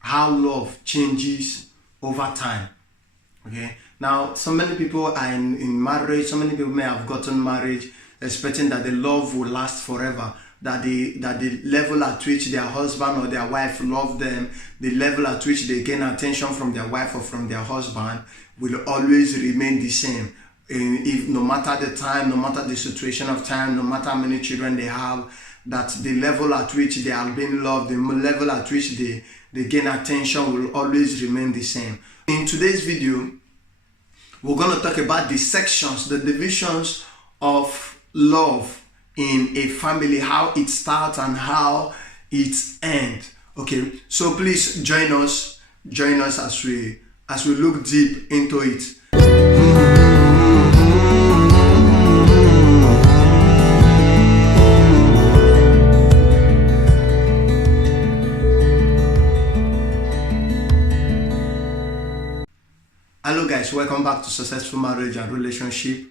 how love changes over time. Okay, now so many people are in marriage. So many people may have gotten married expecting that the love will last forever, that the level at which their husband or their wife love them, the level at which they gain attention from their wife or from their husband will always remain the same. If no matter the time, no matter the situation of time, no matter how many children they have, that the level at which they are being loved, the level at which they gain attention will always remain the same. In today's video, we're going to talk about the sections, the divisions of love in a family, how it starts and how it ends. Okay, so please join us as we look deep into it. Hello guys, welcome back to Successful Marriage and Relationship.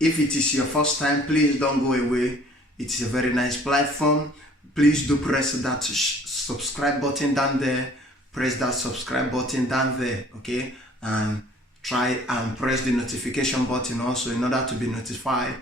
If it is your first time, please don't go away. It is a very nice platform. Please do press that subscribe button down there. Press that subscribe button down there, okay? And try and press the notification button also in order to be notified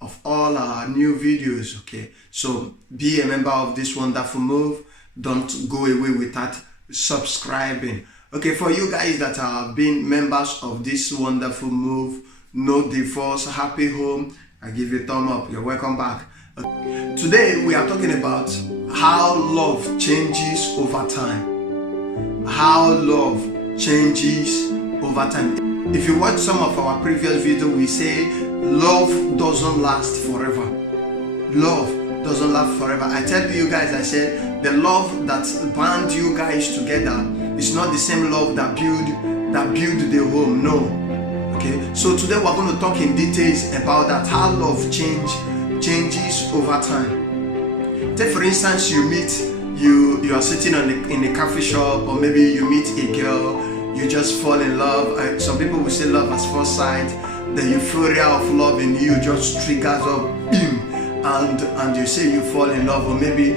of all our new videos, okay? So be a member of this wonderful move. Don't go away without subscribing. Okay, for you guys that have been members of this wonderful move, no divorce, happy home, I give you a thumb up. You're welcome back. Today we are talking about how love changes over time. How love changes over time. If you watch some of our previous videos, we say love doesn't last forever. Love doesn't last forever. I tell you guys, I said the love that bound you guys together is not the same love that build the home. No. Okay. So today we're going to talk in details about that, how love changes over time. Take for instance, you are sitting in a coffee shop, or maybe you meet a girl, you just fall in love. Some people will say love at first sight. The euphoria of love in you just triggers up, boom, and you say you fall in love. Or maybe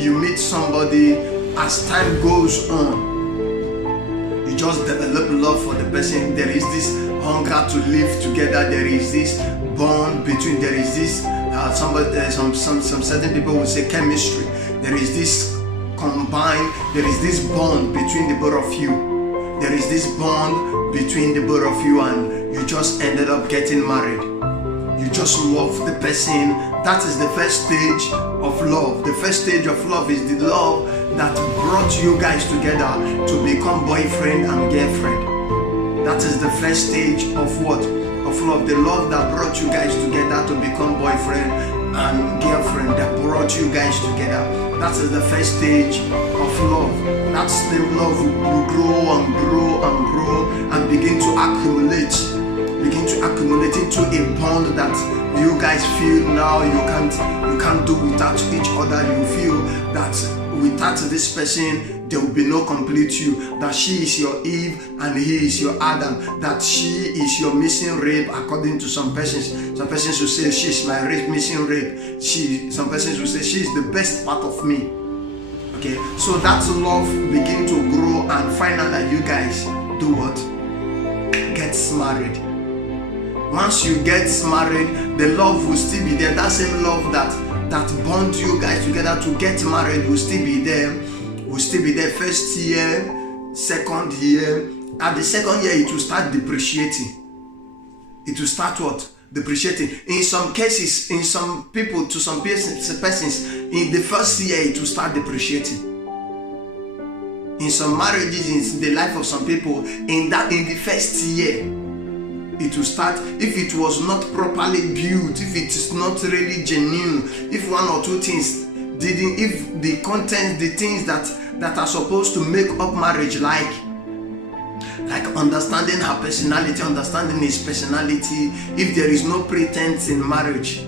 you meet somebody. As time goes on, you just develop love for the person. There is this hunger to live together. There is this bond between. There is this some certain people will say chemistry. There is this combined. There is this bond between the both of you. There is this bond between the both of you, and you just ended up getting married. You just love the person. That is the first stage of love. The first stage of love is the love that brought you guys together to become boyfriend and girlfriend. That is the first stage of what? Of love. The love that brought you guys together to become boyfriend and girlfriend, that brought you guys together. That is the first stage of love. That's the love you grow and grow and grow and begin to accumulate into a bond that you guys feel now you can't do without each other. You feel that without this person there will be no complete you, that she is your Eve and he is your Adam, that she is your missing rib according to some persons. Some persons will say she is my missing rib. Some persons will say she is the best part of me. Okay, so that love begin to grow, and finally you guys do what? Gets married. Once you get married, the love will still be there. That same love that bond you guys together to get married will still be there. First year, second year. At the second year, it will start depreciating. It will start what? Depreciating. In some cases, in some people, to some persons, in the first year, it will start depreciating. In some marriages, in the life of some people, in the first year, it will start. If it was not properly built, if it is not really genuine, if one or two things didn't, if the content, the things that are supposed to make up marriage, like understanding her personality, understanding his personality, if there is no pretense in marriage,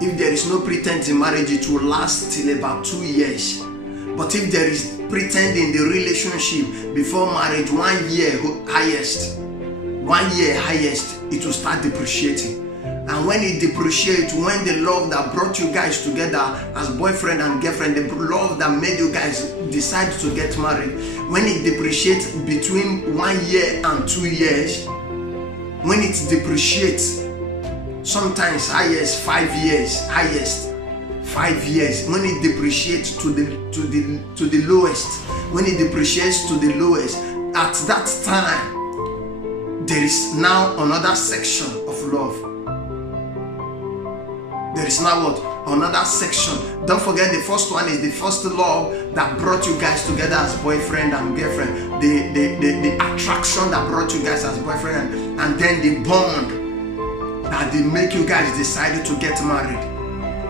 it will last till about 2 years. But if there is pretend in the relationship before marriage, 1 year highest, it will start depreciating. And when it depreciates, when the love that brought you guys together as boyfriend and girlfriend, the love that made you guys decide to get married, when it depreciates between 1 year and 2 years, when it depreciates, sometimes highest 5 years, highest 5 years, when it depreciates to the lowest, when it depreciates to the lowest, at that time, there is now another section of love. There is now what? Another section. Don't forget, the first one is the first love that brought you guys together as boyfriend and girlfriend. The attraction that brought you guys as boyfriend, and then the bond that they make you guys decided to get married.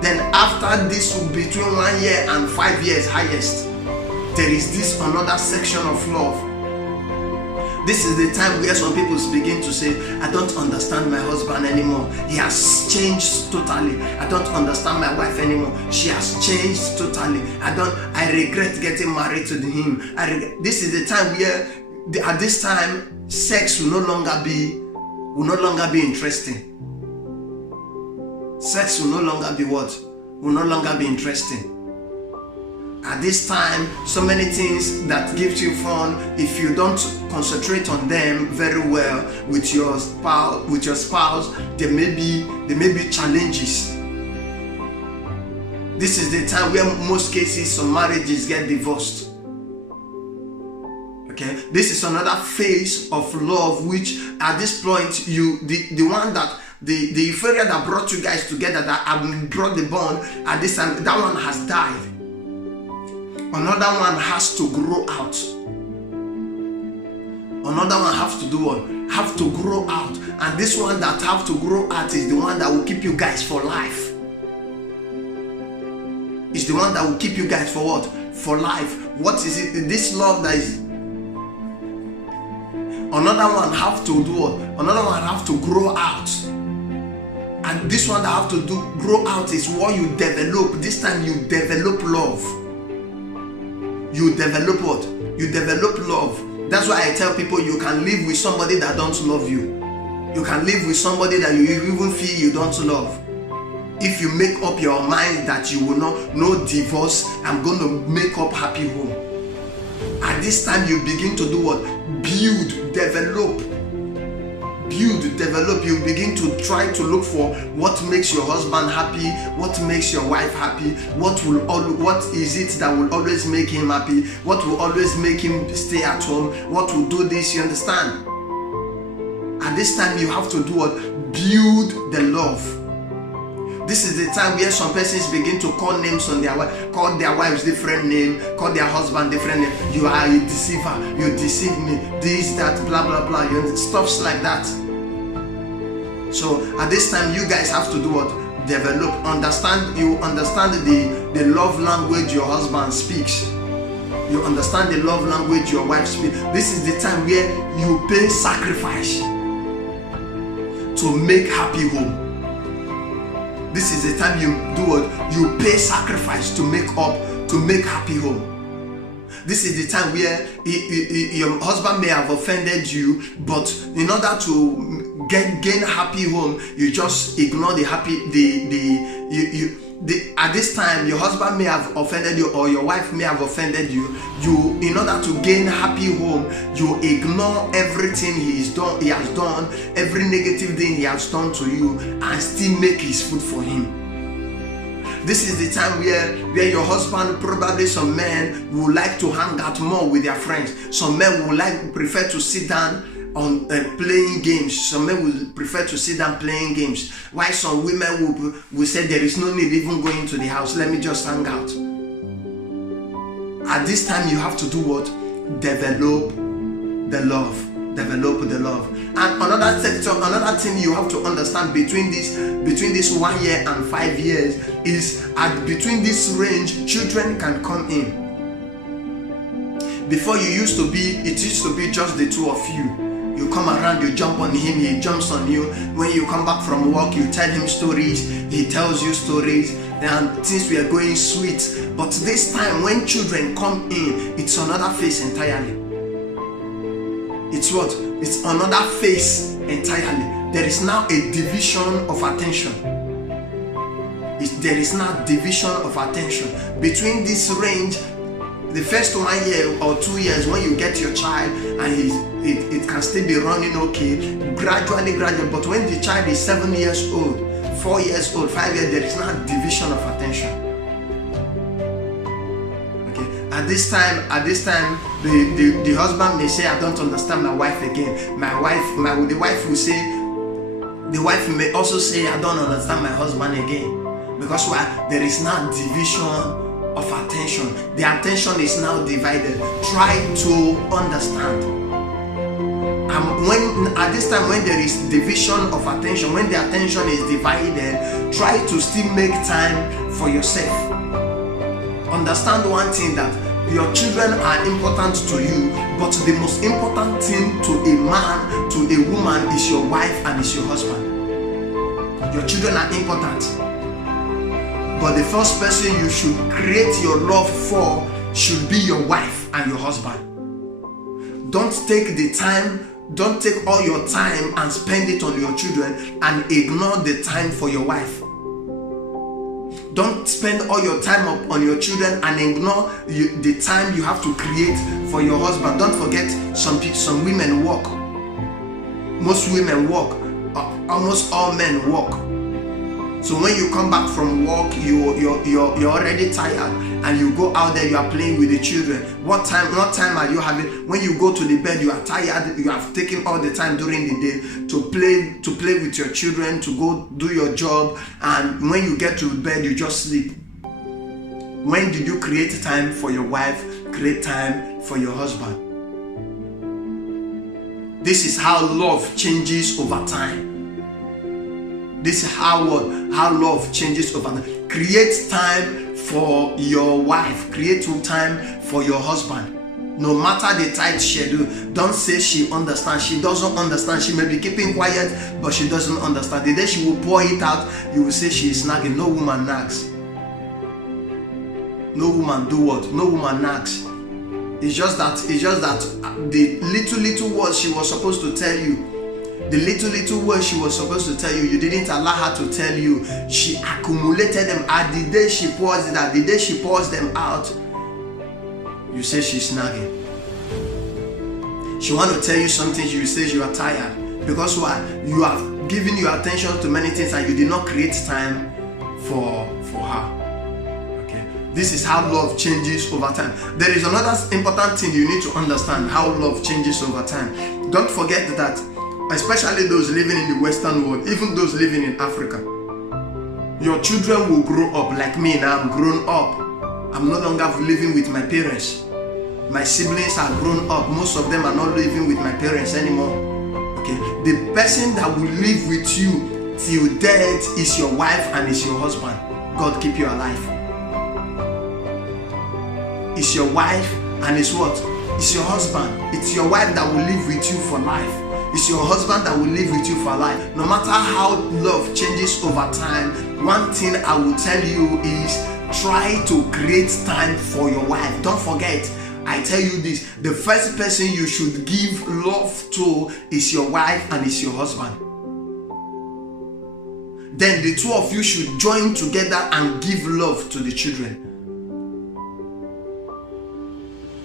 Then after this, between 1 year and 5 years highest, there is this another section of love. This is the time where some people begin to say, I don't understand my husband anymore. He has changed totally. I don't understand my wife anymore. She has changed totally. I regret getting married to him. This is the time where, at this time, sex will no longer be interesting. Sex will no longer be what? Will no longer be interesting. At this time, so many things that gives you fun, if you don't concentrate on them very well with your spouse, there may be challenges. This is the time where most cases some marriages get divorced. Okay, this is another phase of love, which at this point the one that the euphoria that brought you guys together, that brought the bond, at this time that one has died. Another one has to grow out. Another one has to do what? Have to grow out. And this one that have to grow out is the one that will keep you guys for life. It's the one that will keep you guys for what? For life. What is it? This love that is... Another one have to do what? Another one have to grow out. And this one that have to grow out is what you develop. This time you develop love. You develop what? You develop love. That's why I tell people you can live with somebody that don't love you. You can live with somebody that you even feel you don't love. If you make up your mind that you will not, no divorce, I'm going to make up happy home. At this time you begin to do what? Build, develop. Build, develop. You begin to try to look for what makes your husband happy, what makes your wife happy, what is it that will always make him happy, what will always make him stay at home, what will do this, you understand? At this time you have to do what? Build the love. This is the time where some persons begin to call names on their wife, call their wives different name, call their husband different name. You are a deceiver, you deceive me, this, that, blah, blah, blah, stuffs like that. So at this time you guys have to do what? Develop, understand. You understand the love language your husband speaks. You understand the love language your wife speaks. This is the time where you pay sacrifice to make happy home. This is the time you do what? You pay sacrifice to make happy home. This is the time where your husband may have offended you, but in order to gain happy home, you just ignore at this time your husband may have offended you or your wife may have offended you. In order to gain happy home, you ignore everything he has done, every negative thing he has done to you, and still make his food for him. This is the time where your husband, probably some men would like to hang out more with their friends. Some men would prefer to sit down on playing games. Some men will prefer to sit down playing games. While some women will say there is no need even going to the house. Let me just hang out. At this time you have to do what? Develop the love. Develop the love. And another thing you have to understand between this 1 year and 5 years is between this range, children can come in. Before it used to be just the two of you. You come around, you jump on him, he jumps on you. When you come back from work, you tell him stories, he tells you stories, and things were going sweet. But this time when children come in, it's another phase entirely. It's what? It's another phase entirely. There is now a division of attention. There is now division of attention. Between this range, The first 1 year or 2 years when you get your child and it can still be running okay, gradually. But when the child is 7 years old, 4 years old, 5 years, there is now division of attention. Okay. At this time, the husband may say, I don't understand my wife again. The wife may also say, I don't understand my husband again. Because why? There is now division of attention. The attention is now divided. Try to understand. At this time when there is division of attention, when the attention is divided, try to still make time for yourself. Understand one thing, that your children are important to you, but the most important thing to a man, to a woman, is your wife and is your husband. Your children are important. But the first person you should create your love for should be your wife and your husband. Don't take all your time and spend it on your children and ignore the time for your wife. Don't spend all your time on your children and ignore the time you have to create for your husband. Don't forget, some women work. Most women work. Almost all men work. So when you come back from work, you're already tired, and you go out there, you are playing with the children. What time are you having? When you go to the bed, you are tired. You have taken all the time during the day to play with your children, to go do your job, and when you get to bed, you just sleep. When did you create time for your wife? Create time for your husband. This is how love changes over time. This is how love changes over time. Create time for your wife. Create time for your husband. No matter the tight schedule, don't say she understands. She doesn't understand. She may be keeping quiet, but she doesn't understand. The day she will pour it out, you will say she is nagging. No woman nags. No woman do what? No woman nags. It's just that the little words she was supposed to tell you, you didn't allow her to tell you. She accumulated them. At the day she pours it out, the day she pours them out, you say she's nagging. She want to tell you something, you say you are tired. Because why? You have given your attention to many things and you did not create time for her. Okay. This is how love changes over time. There is another important thing you need to understand, how love changes over time. Don't forget that, especially those living in the Western world, even those living in Africa, your children will grow up like me. Now I'm grown up. I'm no longer living with my parents. My siblings are grown up. Most of them are not living with my parents anymore. Okay, the person that will live with you till death is your wife and is your husband. God keep you alive. It's your wife and it's what? It's your husband. It's your wife that will live with you for life. It's your husband that will live with you for life. No matter how love changes over time, one thing I will tell you is try to create time for your wife. Don't forget, I tell you this, the first person you should give love to is your wife and is your husband. Then the two of you should join together and give love to the children.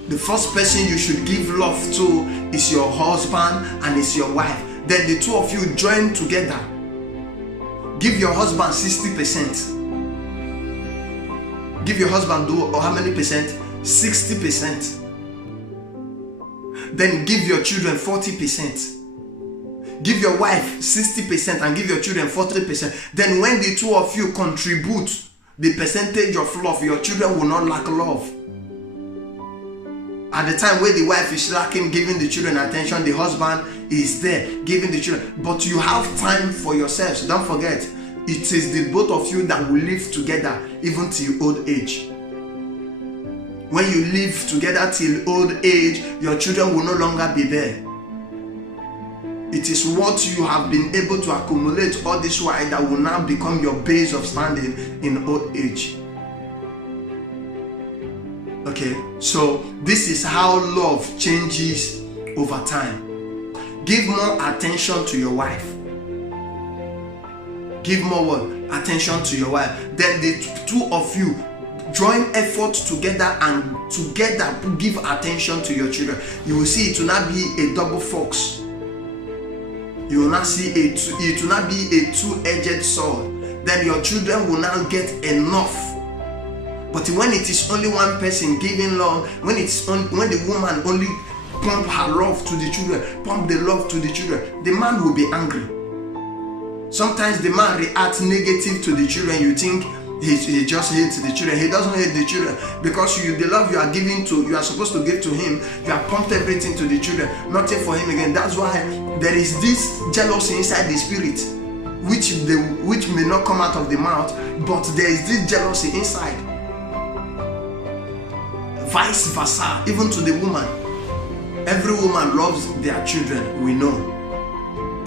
The first person you should give love to is your husband and is your wife. Then the two of you join together. Give your husband 60%. Give your husband how many percent? 60%. Then give your children 40%. Give your wife 60% and give your children 40%. Then when the two of you contribute the percentage of love, your children will not lack love. At the time where the wife is lacking giving the children attention, the husband is there giving the children. But you have time for yourselves. Don't forget, it is the both of you that will live together even till old age. When you live together till old age, your children will no longer be there. It is what you have been able to accumulate all this while that will now become your base of standing in old age. Okay, so this is how love changes over time. Give more attention to your wife. Give more attention to your wife. Then the two of you, Join efforts together and together give attention to your children. You will see it will not be a double fox. You will not see it will not be a two-edged sword. Then your children will not get enough. But when it is only one person giving love, when the woman only pump her love to the children, pump the love to the children, the man will be angry. Sometimes the man reacts negative to the children. You think he just hates the children. He doesn't hate the children because the love you are giving to, you are supposed to give to him. You have pumped everything to the children, nothing for him again. That's why there is this jealousy inside the spirit, which may not come out of the mouth, but there is this jealousy inside. Vice versa, even to the woman. Every woman loves their children, we know.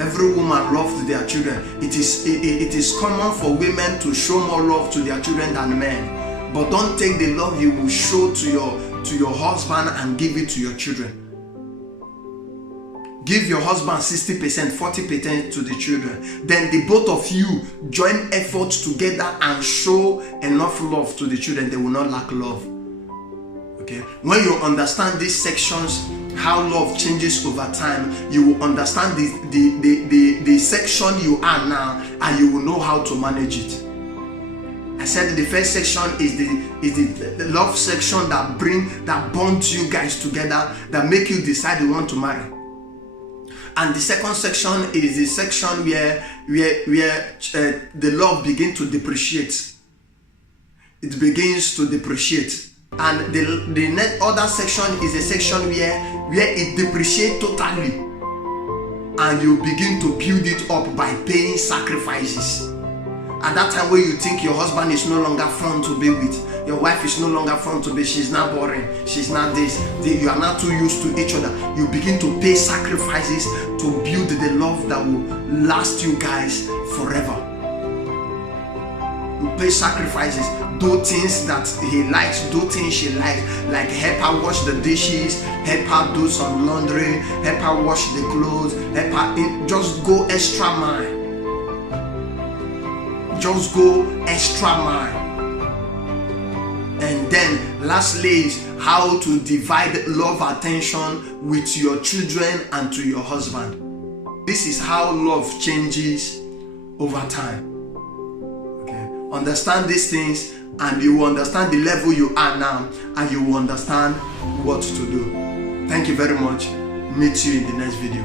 Every woman loves their children. It is common for women to show more love to their children than men. But don't take the love you will show to your husband and give it to your children. Give your husband 60%, 40% to the children. Then the both of you join efforts together and show enough love to the children. They will not lack love. Okay? When you understand these sections, how love changes over time, you will understand the section you are now, and you will know how to manage it. I said the first section is the love section that bonds you guys together, that make you decide you want to marry. And the second section is the section where the love begins to depreciate. It begins to depreciate. And the next other section is a section where it depreciates totally, and you begin to build it up by paying sacrifices. At that time, when you think your husband is no longer fun to be with, your wife is no longer fun to be, she's not boring, she's not this, you are not too used to each other, you begin to pay sacrifices to build the love that will last you guys forever. You pay sacrifices, do things that he likes, do things she likes, like help her wash the dishes, help her do some laundry, help her wash the clothes, help her just go extra mile. Just go extra mile. And then lastly is how to divide love attention with your children and to your husband. This is how love changes over time. Understand these things and you will understand the level you are now, and you will understand what to do. Thank you very much. Meet you in the next video.